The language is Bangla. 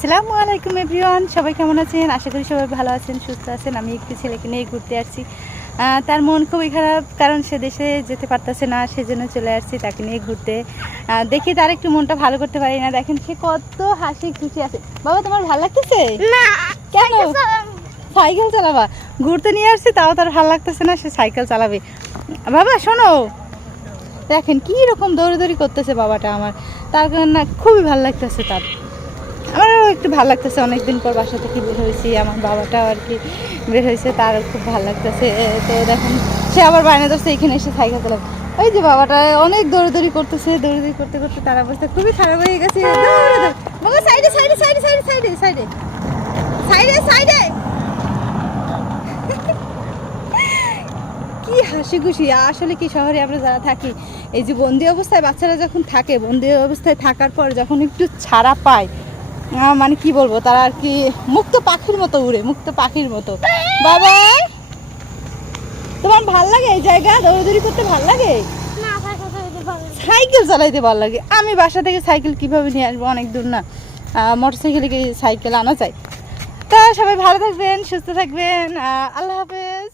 আসসালামু আলাইকুম এভরিওয়ান, সবাই কেমন আছেন? আশা করি সবাই ভালো আছেন, সুস্থ আছেন। আমি একটু ছেলেকে নিয়ে ঘুরতে আসছি। তার মন খুবই খারাপ, কারণ সে দেশে যেতে পারতেছে না, সেজন্য চলে আসছি তাকে নিয়ে ঘুরতে। দেখি তার একটু মনটা ভালো করতে পারি না। দেখেন সে কত হাসি খুশি আছে। বাবা, তোমার ভালো লাগতেছে না? কেন? সাইকেল চালাবা? ঘুরতে নিয়ে আসছি, তাও তার ভালো লাগতেছে না, সে সাইকেল চালাবে। বাবা শোনো, দেখেন কি রকম দৌড়াদৌড়ি করতেছে বাবাটা আমার। তার কারণে না খুবই ভালো লাগতেছে তার। আমারও একটু ভালো লাগতেছে, অনেকদিন পর বাসা থেকে বের হয়েছি, আমার বাবাটাও আর কি বের হয়েছে, তারও খুব ভালো লাগতেছে। তো দেখুন সে আবার বায়না ধরছে এখানে এসে সাইকেল চালাবে। ওই যে বাবাটা অনেক দৌড়াদৌড়ি করতেছে, দৌড়াদৌড়ি করতে করতে তার অবস্থা খুবই খারাপ হয়ে গেছে। বাবা সাইডে সাইডে সাইডে সাইডে সাইডে সাইডে সাইডে সাইডে কি হাসি খুশি। আসলে কি শহরে আমরা যারা থাকি, এই যে বন্দি অবস্থায় বাচ্চারা যখন থাকে, বন্দি অবস্থায় থাকার পর যখন একটু ছাড়া পায়, মানে কি বলবো, তারা আর কি মুক্ত পাখির মতো উড়ে, মুক্ত পাখির মতো। বাবা, তোমার ভাল লাগে এই জায়গা দৌড়াদৌড়ি করতে? ভাল লাগে? না, সাইকেল চালাইতে ভালো লাগে। আমি বাসা থেকে সাইকেল কিভাবে নিয়ে আসবো, অনেক দূর না, মোটরসাইকেলে কি সাইকেল আনা যায়? তা সবাই ভালো থাকবেন, সুস্থ থাকবেন, আল্লাহ হাফেজ।